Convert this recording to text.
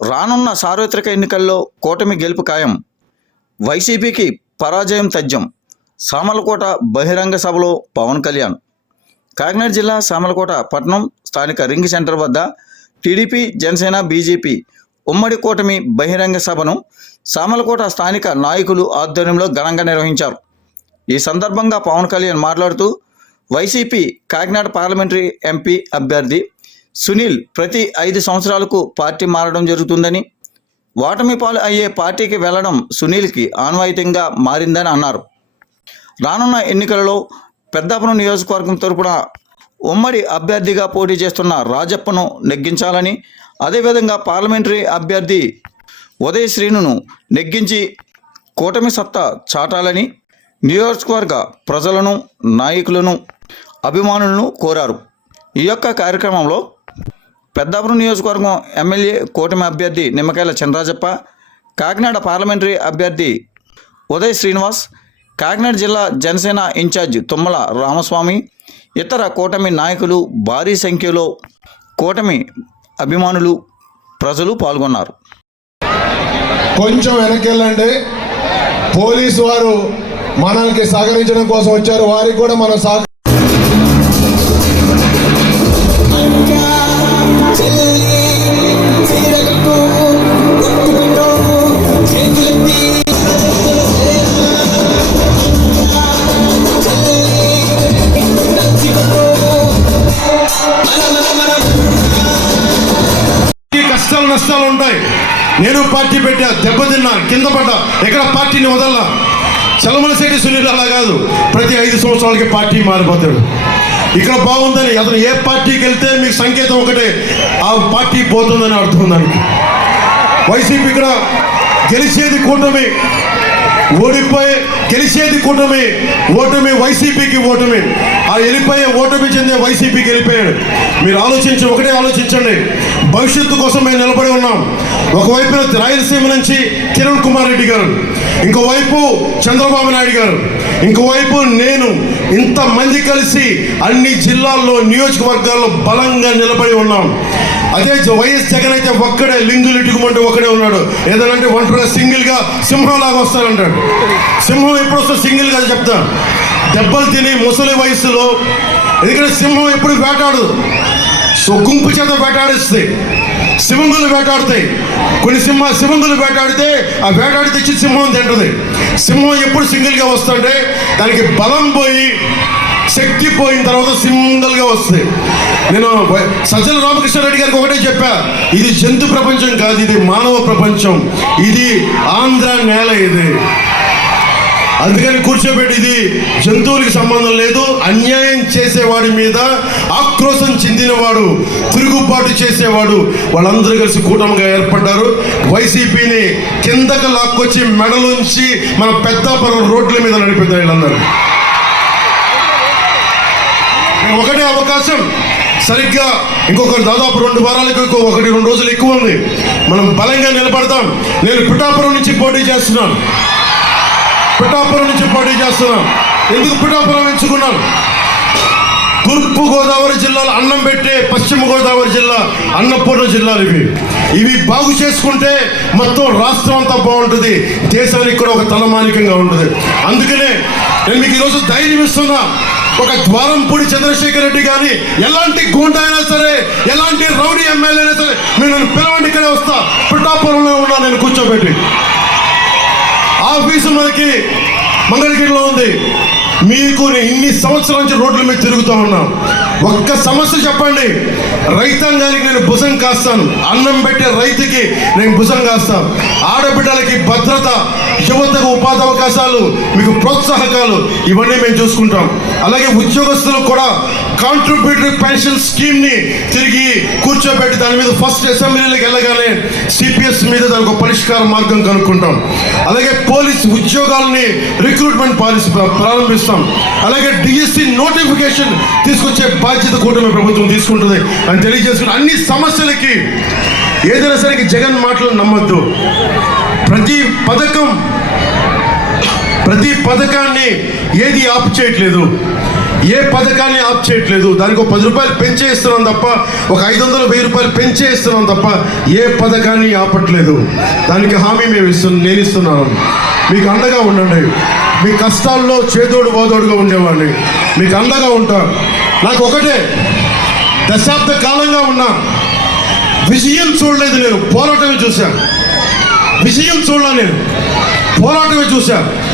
రానున్న సార్వత్రిక ఎన్నికల్లో కూటమి గెలుపు ఖాయం. వైసీపీకి పరాజయం తథ్యం సామలకోట బహిరంగ సభలో పవన్ కళ్యాణ్. కాకినాడ జిల్లా సామలకోట పట్టణం స్థానిక రింగ్ సెంటర్ వద్ద టీడీపీ జనసేన బీజేపీ ఉమ్మడి కూటమి బహిరంగ సభను సామలకోట స్థానిక నాయకులు ఆధ్వర్యంలో ఘనంగా నిర్వహించారు. ఈ సందర్భంగా పవన్ కళ్యాణ్ మాట్లాడుతూ వైసీపీ కాకినాడ పార్లమెంటరీ ఎంపీ అభ్యర్థి సునీల్ ప్రతి ఐదు సంవత్సరాలకు పార్టీ మారడం జరుగుతుందని ఓటమి పాలు అయ్యే పార్టీకి వెళ్ళడం సునీల్కి ఆన్వాయితీగా మారిందని అన్నారు. రానున్న ఎన్నికలలో పెద్దాపురం నియోజకవర్గం తరపున ఉమ్మడి అభ్యర్థిగా పోటీ చేస్తున్న రాజప్పను నెగ్గించాలని అదేవిధంగా పార్లమెంటరీ అభ్యర్థి ఉదయ శ్రీనును నెగ్గించి కూటమి సత్తా చాటాలని నియోజకవర్గ ప్రజలను నాయకులను అభిమానులను కోరారు. ఈ యొక్క కార్యక్రమంలో పెద్దాపురం నియోజకవర్గం ఎమ్మెల్యే కూటమి అభ్యర్థి నిమ్మకాయల చంద్రాజప్ప కాకినాడ పార్లమెంటరీ అభ్యర్థి ఉదయ్ శ్రీనివాస్ కాకినాడ జిల్లా జనసేన ఇన్ఛార్జ్ తుమ్మల రామస్వామి ఇతర కూటమి నాయకులు భారీ సంఖ్యలో కూటమి అభిమానులు ప్రజలు పాల్గొన్నారు. కొంచెం వెనకెళ్ళండి. పోలీసు వారు మనల్ని సహకరించడం కోసం వచ్చారు. వారికి కూడా మనం సహ నష్టాలు ఉంటాయి. నేను పార్టీ పెట్టా దెబ్బతిన్నా కింద పడ్డా ఎక్కడ పార్టీని వదల్లా చలమలశెట్టి సునీల్ అలా కాదు. ప్రతి ఐదు సంవత్సరాలకి పార్టీ మారిపోతాడు. ఇక్కడ బాగుందని అతను ఏ పార్టీకి వెళ్తే మీకు సంకేతం ఒకటే ఆ పార్టీ పోతుందని అర్థం దానికి వైసీపీ ఇక్కడ గెలిచేది కూటమి ఓడిపోయే గెలిచేది కూటమి ఓటమి వైసీపీకి ఓటమి. ఆ వెళ్ళిపోయే ఓటమి చెందే వైసీపీకి వెళ్ళిపోయాడు మీరు ఆలోచించి ఒకటే ఆలోచించండి. భవిష్యత్తు కోసం మేము నిలబడి ఉన్నాం. ఒకవైపు రాయలసీమ నుంచి కిరణ్ కుమార్ రెడ్డి గారు ఇంకోవైపు చంద్రబాబు నాయుడు గారు ఇంకోవైపు నేను ఇంతమంది కలిసి అన్ని జిల్లాల్లో నియోజకవర్గాల్లో బలంగా నిలబడి ఉన్నాం. అదే వైఎస్ జగన్ అయితే ఒక్కడే లింగులు ఇటుకుమంటూ ఒక్కడే ఉన్నాడు. ఏదనంటే ఒంటరిగా సింగిల్గా సింహం లాగా వస్తానంటాడు సింహం ఎప్పుడు వస్తా సింగిల్గా దెబ్బలు తిని ముసలి వయసులో ఎందుకంటే సింహం ఎప్పుడు వేటాడదు. సో గుంపు చేత వేటాడిస్తాయి సింహంగులు వేటాడుతాయి. కొన్ని సింహ సింహంగులు వేటాడితే ఆ వేటాడి తెచ్చి సింహం తింటది. సింహం ఎప్పుడు సింగిల్గా వస్తుంటే దానికి బలం పోయి శక్తి పోయిన తర్వాత సింగిల్గా వస్తాయి నేను వ- సజ్జల రామకృష్ణారెడ్డి గారికి ఒకటే చెప్పా ఇది జంతు ప్రపంచం కాదు ఇది మానవ ప్రపంచం. ఇది ఆంధ్ర నేల ఇది. అందుకని కూర్చోబెట్టి ఇది జంతువులకి సంబంధం లేదు అన్యాయం చేసేవాడి మీద ఆక్రోశం చెందినవాడు తిరుగుబాటు చేసేవాడు వాళ్ళందరూ కలిసి కూటమిగా ఏర్పడ్డారు. వైసీపీని కిందకు లాక్కొచ్చి మెడలుంచి మన పెద్దాపురం రోడ్ల మీద నడిపిద్దాం వీళ్ళందరూ. ఒకటే అవకాశం. సరిగ్గా ఇంకొక దాదాపు రెండు వారాలకు ఇంకో ఒకటి రెండు రోజులు ఎక్కువ ఉంది. మనం బలంగా నిలబడతాం. నేను పిఠాపురం నుంచి పోటీ చేస్తున్నాను. పిఠాపురం నుంచి పోటీ చేస్తున్నాం ఎందుకు పిఠాపురం ఎంచుకున్నాను? తూర్పు గోదావరి జిల్లాలో అన్నం పెట్టే పశ్చిమ గోదావరి జిల్లా అన్నపూర్ణ జిల్లాలు ఇవి. ఇవి బాగు చేసుకుంటే మొత్తం రాష్ట్రం అంతా బాగుంటుంది. దేశానికి కూడా ఒక తలమానికంగా ఉంటుంది. అందుకనే నేను మీకు ఈరోజు ధైర్యం ఇస్తున్నా. ఒక ద్వారంపూడి చంద్రశేఖర్ రెడ్డి కానీ ఎలాంటి గూండా అయినా సరే ఎలాంటి రౌడీ ఎమ్మెల్యే అయినా సరే మీరు నన్ను పిలవండి ఇక్కడే వస్తా. పిఠాపురంలో ఉన్నా నేను కూర్చోబెట్టి. ఆఫీసు మనకి మంగళగిరిలో ఉంది. మీకు నేను ఇన్ని సంవత్సరాల నుంచి రోడ్ల మీద తిరుగుతూ ఉన్నాం. ఒక్క సమస్య చెప్పండి. రైతాంగానికి నేను భుజం కాస్తాను. అన్నం పెట్టే రైతుకి నేను భుజం కాస్తాను ఆడబిడ్డలకి భద్రత యువతకు ఉపాధి అవకాశాలు మీకు ప్రోత్సాహకాలు ఇవన్నీ మేము చూసుకుంటాం. అలాగే ఉద్యోగస్తులకు కూడా కాంట్రిబ్యూటరీ పెన్షన్ స్కీమ్ని తిరిగి కూర్చోబెట్టి దాని మీద ఫస్ట్ అసెంబ్లీలోకి వెళ్ళగానే సిపిఎస్ మీద దానికి ఒక పరిష్కార మార్గం కనుక్కుంటాం. అలాగే పోలీస్ ఉద్యోగాలని రిక్రూట్మెంట్ పాలసీ ప్రారంభిస్తాం. అలాగే డిఎస్సి నోటిఫికేషన్ తీసుకొచ్చే బాధ్యత కూటమి ప్రభుత్వం తీసుకుంటుంది. అని తెలియజేసుకుని అన్ని సమస్యలకి ఏదైనా సరే జగన్ మాటలు నమ్మొద్దు. ప్రతి పథకం ప్రతి పథకాన్ని ఏది ఆపు చేయట్లేదు ఏ పథకాన్ని ఆప్ చేయట్లేదు? దానికి ఒక పది రూపాయలు పెంచే ఇస్తున్నాం తప్ప ఒక ఐదు వందల వెయ్యి రూపాయలు పెంచే ఇస్తున్నాం తప్ప ఏ పథకాన్ని ఆపట్లేదు? దానికి హామీ మేము ఇస్తున్నాం నేను ఇస్తున్నాను. మీకు అండగా ఉండండి. మీ కష్టాల్లో చేదోడు బోదోడుగా ఉండేవాడిని. మీకు అండగా ఉంటా. నాకు ఒకటే దశాబ్ద కాలంగా ఉన్నా విజయం చూడలేదు నేను. పోరాటమే చూశాను విజయం చూడలే నేను. పోరాటమే చూశాను